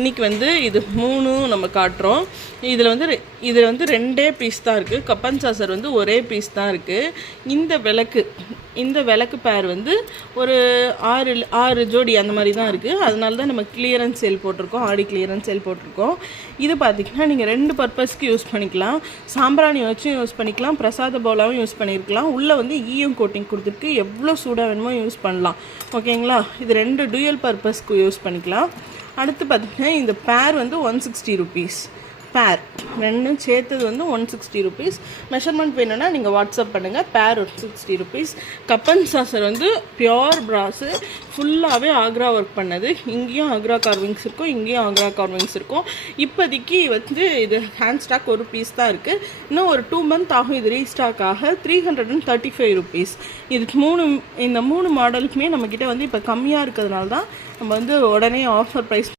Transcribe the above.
இன்றைக்கி வந்து இது 3 நம்ம காட்டுறோம். இதில் வந்து 2 பீஸ் தான் இருக்குது. கப்பன் சாசர் வந்து ஒரே பீஸ் தான் இருக்குது. இந்த விளக்கு பேர் வந்து ஒரு 6 ஜோடி அந்த மாதிரி தான் இருக்குது. அதனால தான் நம்ம கிளியரன்ஸ் சேல் போட்டிருக்கோம், ஆடி கிளியரன்ஸ் சேல் போட்டிருக்கோம். இது பார்த்திங்கன்னா நீங்கள் 2 பர்பஸ்க்கு யூஸ் பண்ணிக்கலாம். சாம்பிராணி வச்சும் யூஸ் பண்ணிக்கலாம், பிரசாத பவுலாகவும் யூஸ் பண்ணியிருக்கலாம். உள்ளே வந்து ஈயம் கோட்டிங் கொடுத்துருக்கு, எவ்வளோ சூடாக வேணுமோ யூஸ் பண்ணலாம். ஓகேங்களா? இது 2 டூயல் பர்பஸ்க்கு யூஸ் பண்ணிக்கலாம். அடுத்து பார்த்திங்கன்னா இந்த பேர் வந்து 160 ருபீஸ். பேர் 2 சேர்த்தது வந்து 160 ருபீஸ். மெஷர்மெண்ட் வேணும்னா நீங்கள் வாட்ஸ்அப் பண்ணுங்கள். பேர் 160 ருபீஸ். கப்பன் சாசர் வந்து பியோர் பிராஸு, ஃபுல்லாகவே ஆக்ரா ஒர்க் பண்ணது. இங்கேயும் ஆக்ரா கார்விங்ஸ் இருக்கும், இங்கேயும் ஆக்ரா கார்விங்ஸ் இருக்கும். இப்போதைக்கு வந்து இது ஹேண்ட் ஸ்டாக் ஒரு பீஸ் தான் இருக்குது. இன்னும் ஒரு 2 மந்த் ஆகும் இது ரீஸ்டாக் ஆக. 335 ருபீஸ். இந்த 3 மாடலுக்குமே நம்மக்கிட்ட வந்து இப்போ கம்மியாக இருக்கிறதுனால தான் நம்ம வந்து உடனே ஆஃபர் ப்ரைஸ்